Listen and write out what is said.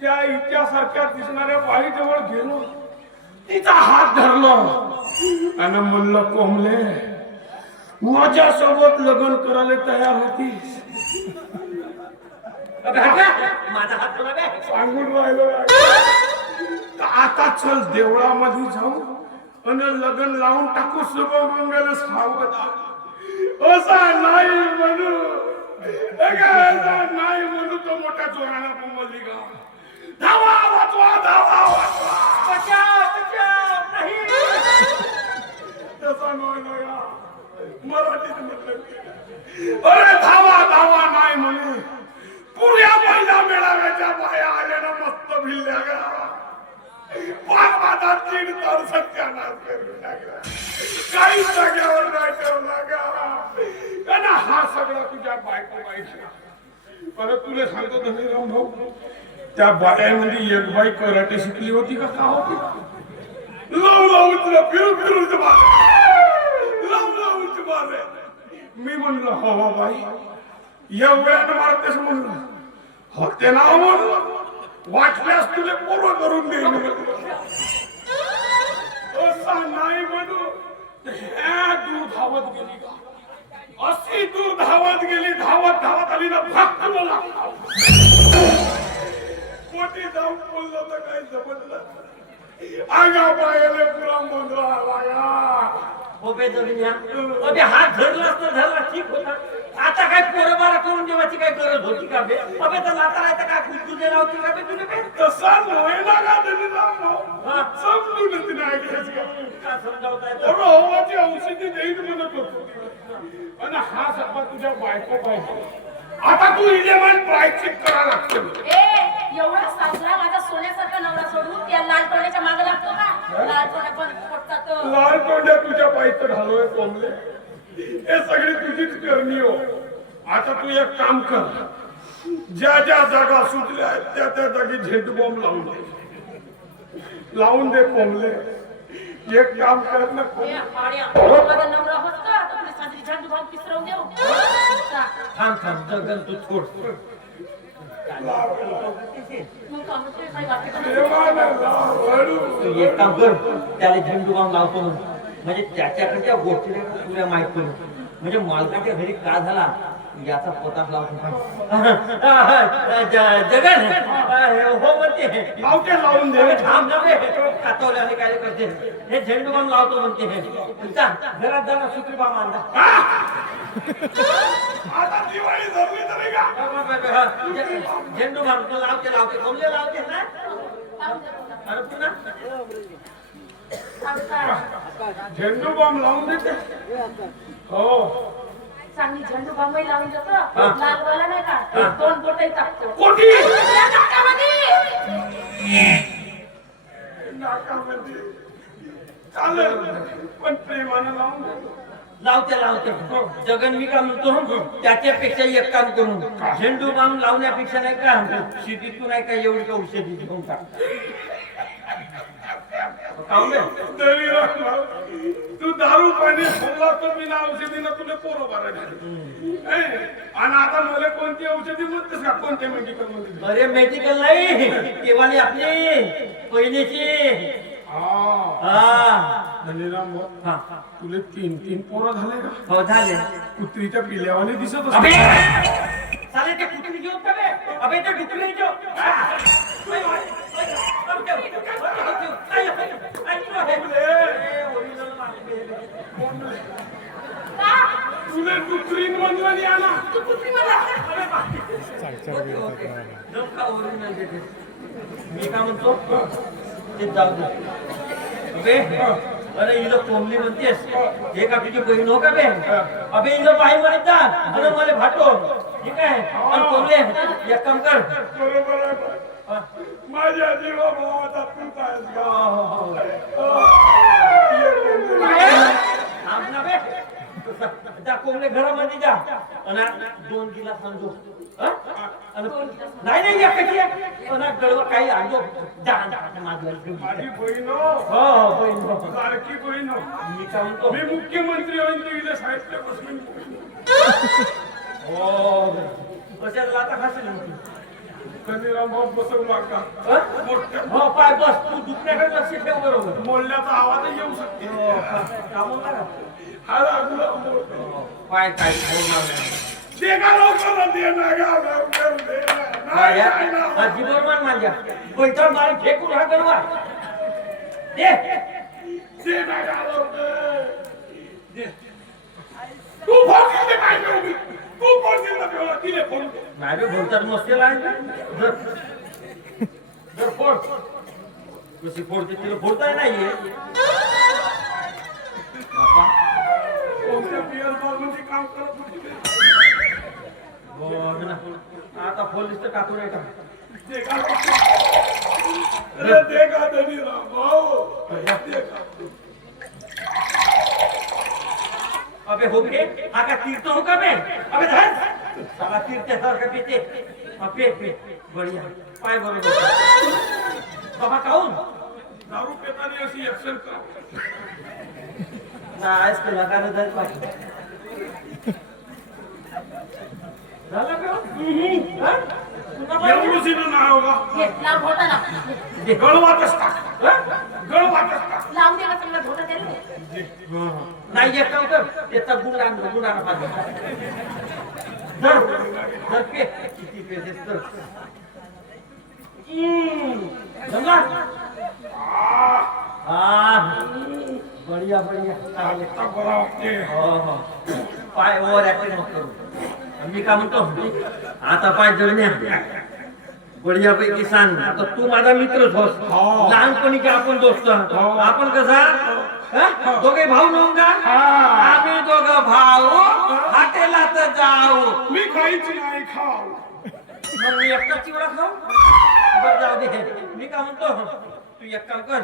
त्या इत्यासारख्या दिसणाऱ्या बाईजवळ गेलो. तिचा हात धरलो. आणि म्हणलं कोंबले माझ्यासोबत लग्न करायला तयार हात. सांगून राहिलो आता चल देवळामध्ये जाऊ आणि लग्न लावून टाकू शुभमंगल सावधा. असा नाही म्हणू. नाही म्हणू तो मोठ्या चोराला पुमली का धावा वाचवा धावा वाचवा बचाव, बचाव, नाही. तसा मराठीत म्हटलं अरे धावा धावा नाही म्हणे. पुऱ्या महिला मेळाव्याच्या बाया आल्या ना मस्त भिल्ल्या गा. पानवादात चीड तर सत्यानाश नाच लागला काही जाग्यावर नाही ठेवला गा. हा सगळा तुझ्या बायको बाईचा परत तुला सांगतो धनीराम भाऊ त्या बायामध्ये एक बाई कराटे शिकली होती का? का होती? लावू लावू तुला फिरू फिरू तुला लावू लावू तुला मी म्हणलं हो हो बाई. एवढ्यानं मारतेस म्हणलं. होते ना हो म्हणलं. वाटल्यास तुझे पूर्ण करून देईन असा नाही म्हणू. ह्या दूर धावत गेली का? अशी दूर धावत गेली धावत धावत आली ना फक्त मला जाऊन बोललो तर काही समजलं आगा पायाला पुरा मंद्रा लागा ओबे जमीन ओबे हात धरला असता धरला ठीक होता. आता काय पोरं बारा करून देवाची काय गरज होती का बे? अबे तर लाता राहता काय कुठू दे होती का बे तुला बे तसा त्यांनी जाऊन हा. समजून का का समजावताय? औषधी देईन म्हणत होतो. आणि हा सगळा तुझ्या बायको पाहिजे आता तू इलेवन प्रायचित करा लागते. कोंबले हे सगळी तुझीच करणी हो. आता तू एक काम कर. ज्या ज्या जागा सुटल्या आहेत त्या त्या जागी झेंडू बॉम्ब लावून दे. लावून दे कोंबले एक काम कर ना. चा. थांब थांब जगन तू छोड. तू एक काम कर त्याला झेंडू बाम लावतो म्हणून. म्हणजे त्याच्याकडच्या गोष्टीला तुला माहीत पडेल. म्हणजे मालकाच्या घरी का झाला? याचा पोटात लावतो जगन! हो म्हणते. लावते लावून दे. थांब ना बे. खातवल्याने काय करते? हे झेंडू बाम लावतो म्हणते? जा, घरात जाणार सुत्री बाम आणला आता दिवाळी धरली तरी का? झेंडू बाम तो लावते लावते. कोणले लावते? ना अरे पुन्हा? झेंडू बॉम्ब लावून देते. हो. चांगली झंडू लावून देतो. लालवाला नाही का? दोन बोटही टाकतो. कोठी या नाकामध्ये. नाकामध्ये. चालेल पण प्रेमानं लावून दे. लावते लावते. जगन मी का म्हणतो त्याच्यापेक्षा एक काम करून झेंडू बाम लावण्यापेक्षा नाही का शेतीतून नाही का एवढी औषधी घेऊन टाक काहून बे? तरी राहणार. तू दारू पाणी सोडला तर मी ना औषधीनं तुला पोरं भरायला आणि आता मला कोणती औषधी म्हणतेस का? कोणते मेडिकलमध्ये अरे मेडिकल नाही केव्हानी आपली? पहिलीची. तुला तीन तीन पोरं झाले का? हो झाले. कुत्रीच्या पिल्यावाने दिसत असते. कुत्री घेऊन अबे ते कुत्री घेऊ तुला कुत्रीन म्हणून आणा तू कुत्री मला मी काय म्हणतो? ते जाऊ दे. अबे अरे हिला कोंबली म्हणतेस. हे का तुझी बहीण हो का बे? अबे हिला बाई म्हणत जा. अरे मला भाटो. ठीक आहे? पण कोंबले एक काम कर. माझ्या जीवा भावाचा तू काय त्या कोंबले घरामध्ये जा. आणि दोन गिलास आणजो हा? आणि- नाही नाही या. गडवा काही आणजो जा जा माझं माझी बहीण हो, हो हो बहीण हो. लाडकी बहीण हो. मी काय म्हणतो मी मुख्यमंत्री होईन तू इथे साहित्य बसवीन हो कशाला आता खाशील म्हणते धनीराम भाऊ बसवला का हं? मोठ्या हो पाय बस तू दुखण्याकडे लक्ष ठेव बरोबर मोडल्याचा आवाज येऊ शकते हो. हा लागला. हो, पाय काय नाही. दे का लवकर दे ना गा लवकर दे ना. नाही, या- नाही ना. जीवन मान माझ्या पैठण मला फेकून हा गणवा दे दे ना गा लवकर. दे. तू फोन केला? तू फोन केला तेव्हा तिने फोन केला. माझे भोलतात मस्ती लागली जर जर फोड कशी फोडते तिला फोडताय नाहीये बापा कोणत्या पियरमध्ये काम करत होती ते? बघ ना आता फोन तर टाकून येतो दे का लवकर. अरे दे का धनीराम भाऊ दे का अबे हो बे हा का तीर्थ हो का बे अबे धर। साला तीर्थासारखं पिते हा पे पे बढिया। पाय बरोबर बाबा काऊन दारू पेताना अशी ऍक्शन कर ना आज के लगाने दर पाहिजे झालं का हा? पुन्हा पाहिजे? एवढं नाही होगा घे, लांब होता ना दे. गळवातच टाक हा? गळवातच टाक लावून दे ना चांगला धोटा त्याला नाही एक काम कर त्याचा गुण आण गुण आणा पाहिजे धर धर पे किती पेजेस तर हम्म. जमला हा बढिया बढिया चालेल. आता बरा वाटते हो हो पाय ओव्हर ऍक्टिंग करू मी काय म्हणतो? आता पाय जळण्या बढिया पैकी सांग. आता तू माझा मित्रच होस. हो. लहानपणीचे आपण दोस्त हो. आपण कसा? हं? दोघे भाऊ नव्हू का? हा. आम्ही दोघं भाऊ. हॉटेलात जाऊ. मी काहीच नाही खाऊ. मग मी एकटा चिवडा खाऊ बरं जाऊ दे. मी काय म्हणतो? तू एक काम कर.